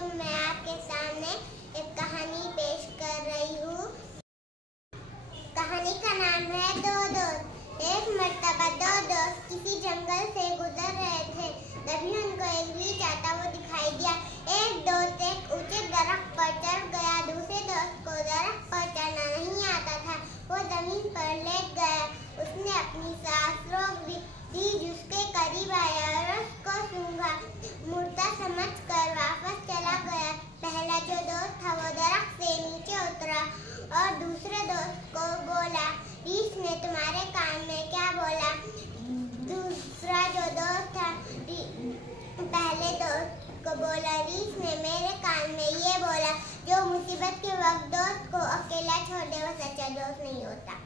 हूँ। मैं आपके सामने एक कहानी पेश कर रही हूँ। कहानी का नाम है दो दोस्त। एक मर्तबा दो दोस्त किसी जंगल से गुजर रहे थे। तभी उनको एक बीच आता हुआ दिखाई दिया। एक दोस्त एक ऊंचे दरख्त पर चढ़ गया। दूसरे दोस्त को दरख्त पर चढ़ना नहीं आता था। वो जमीन पर लेट गया। उसने अपनी सांस रोक दी, जिसके करीब आया और उसको सूंघा। मुर्दा समझकर वापस चला गया। पहला जो दोस्त था वो दरख्त से नीचे उतरा और दूसरे दोस्त को बोला, रीछ ने तुम्हारे कान में क्या बोला? दूसरा जो दोस्त था पहले दोस्त को बोला, रीछ ने मेरे कान में ये बोला, जो मुसीबत के वक्त दोस्त को अकेला छोड़ दे वो सच्चा दोस्त नहीं होता।